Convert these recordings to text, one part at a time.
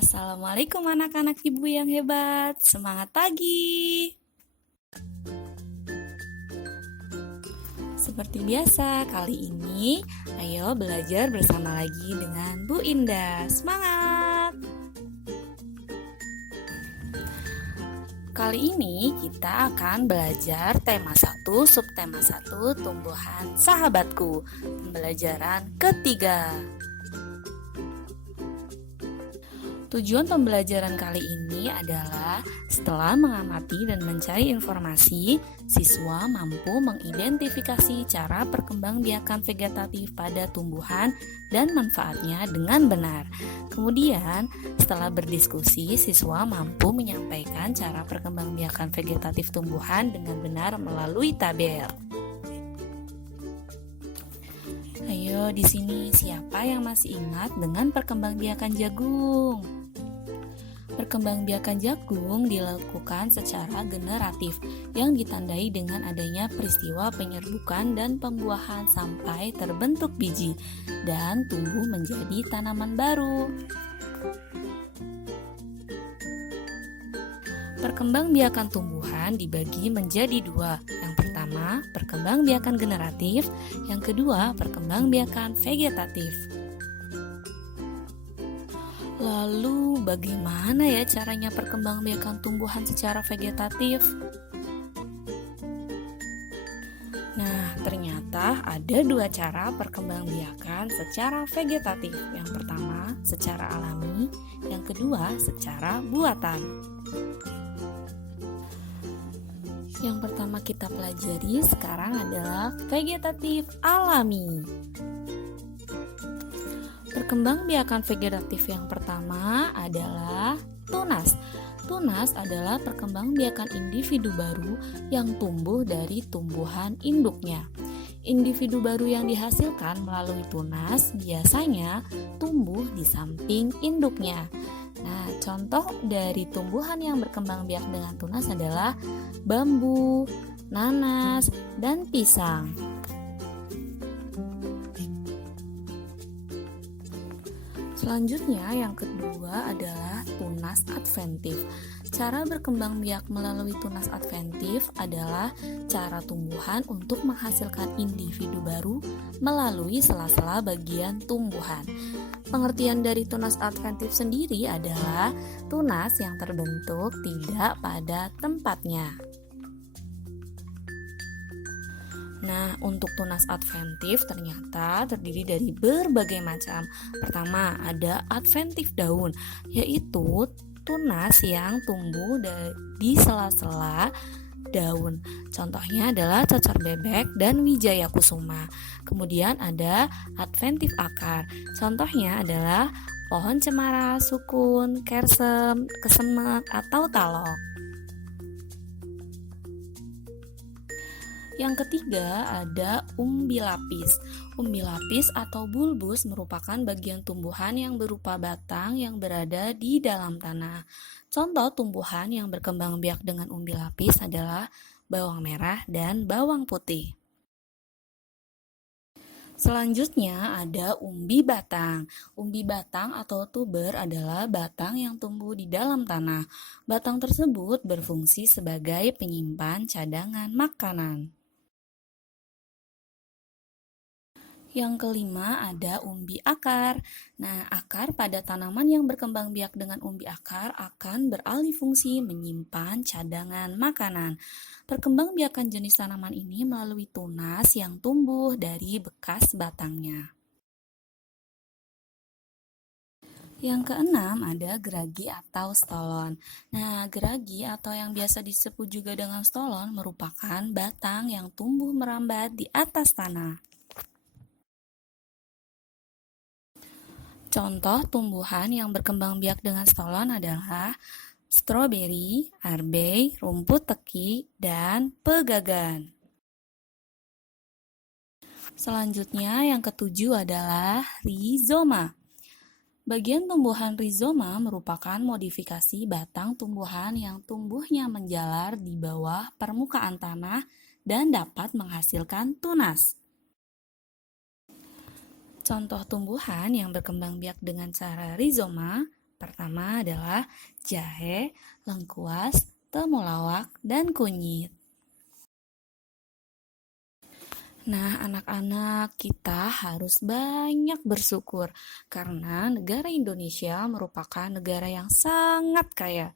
Assalamualaikum anak-anak ibu yang hebat, semangat pagi. Seperti biasa, kali ini ayo belajar bersama lagi dengan Bu Indah. Semangat! Kali ini kita akan belajar tema 1, subtema 1, tumbuhan sahabatku. Pembelajaran ketiga. Tujuan pembelajaran kali ini adalah setelah mengamati dan mencari informasi, siswa mampu mengidentifikasi cara perkembangbiakan vegetatif pada tumbuhan dan manfaatnya dengan benar. Kemudian, setelah berdiskusi, siswa mampu menyampaikan cara perkembangbiakan vegetatif tumbuhan dengan benar melalui tabel. Ayo, di sini siapa yang masih ingat dengan perkembangbiakan jagung? Perkembangbiakan jagung dilakukan secara generatif yang ditandai dengan adanya peristiwa penyerbukan dan pembuahan sampai terbentuk biji dan tumbuh menjadi tanaman baru. Perkembangbiakan tumbuhan dibagi menjadi dua. Yang pertama, perkembangbiakan generatif, yang kedua, perkembangbiakan vegetatif. Lalu bagaimana ya caranya perkembangbiakan tumbuhan secara vegetatif? Nah, ternyata ada dua cara perkembangbiakan secara vegetatif. Yang pertama, secara alami, yang kedua, secara buatan. Yang pertama kita pelajari sekarang adalah vegetatif alami. Perkembangbiakan vegetatif yang pertama adalah tunas. Tunas adalah perkembangbiakan individu baru yang tumbuh dari tumbuhan induknya. Individu baru yang dihasilkan melalui tunas biasanya tumbuh di samping induknya. Nah, contoh dari tumbuhan yang berkembang biak dengan tunas adalah bambu, nanas, dan pisang. Selanjutnya yang kedua adalah tunas adventif. Cara berkembang biak melalui tunas adventif adalah cara tumbuhan untuk menghasilkan individu baru melalui sela-sela bagian tumbuhan. Pengertian dari tunas adventif sendiri adalah tunas yang terbentuk tidak pada tempatnya. Nah, untuk tunas adventif ternyata terdiri dari berbagai macam. Pertama, ada adventif daun, yaitu tunas yang tumbuh di sela-sela daun. Contohnya adalah cacar bebek dan wijaya kusuma. Kemudian ada adventif akar. Contohnya adalah pohon cemara, sukun, kersem, kesemek, atau talok. Yang ketiga ada umbi lapis. Umbi lapis atau bulbus merupakan bagian tumbuhan yang berupa batang yang berada di dalam tanah. Contoh tumbuhan yang berkembang biak dengan umbi lapis adalah bawang merah dan bawang putih. Selanjutnya ada umbi batang. Umbi batang atau tuber adalah batang yang tumbuh di dalam tanah. Batang tersebut berfungsi sebagai penyimpan cadangan makanan. Yang kelima ada umbi akar. Nah, akar pada tanaman yang berkembang biak dengan umbi akar akan beralih fungsi menyimpan cadangan makanan. Perkembangbiakan jenis tanaman ini melalui tunas yang tumbuh dari bekas batangnya. Yang keenam ada geragi atau stolon. Nah, geragi atau yang biasa disebut juga dengan stolon merupakan batang yang tumbuh merambat di atas tanah. Contoh tumbuhan yang berkembang biak dengan stolon adalah stroberi, arbei, rumput teki, dan pegagan. Selanjutnya yang ketujuh adalah rizoma. Bagian tumbuhan rizoma merupakan modifikasi batang tumbuhan yang tumbuhnya menjalar di bawah permukaan tanah dan dapat menghasilkan tunas. Contoh tumbuhan yang berkembang biak dengan cara rizoma Pertama adalah jahe, lengkuas, temulawak, dan kunyit. Nah, anak-anak, kita harus banyak bersyukur karena negara Indonesia merupakan negara yang sangat kaya.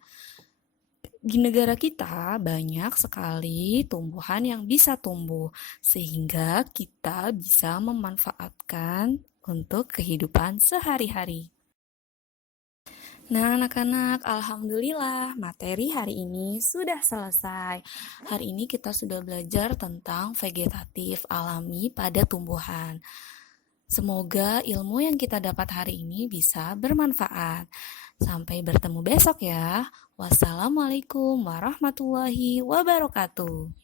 Di negara kita banyak sekali tumbuhan yang bisa tumbuh, sehingga kita bisa memanfaatkan untuk kehidupan sehari-hari. Nah, anak-anak, alhamdulillah materi hari ini sudah selesai. Hari ini kita sudah belajar tentang vegetatif alami pada tumbuhan. Semoga ilmu yang kita dapat hari ini bisa bermanfaat. Sampai bertemu besok ya. Wassalamualaikum warahmatullahi wabarakatuh.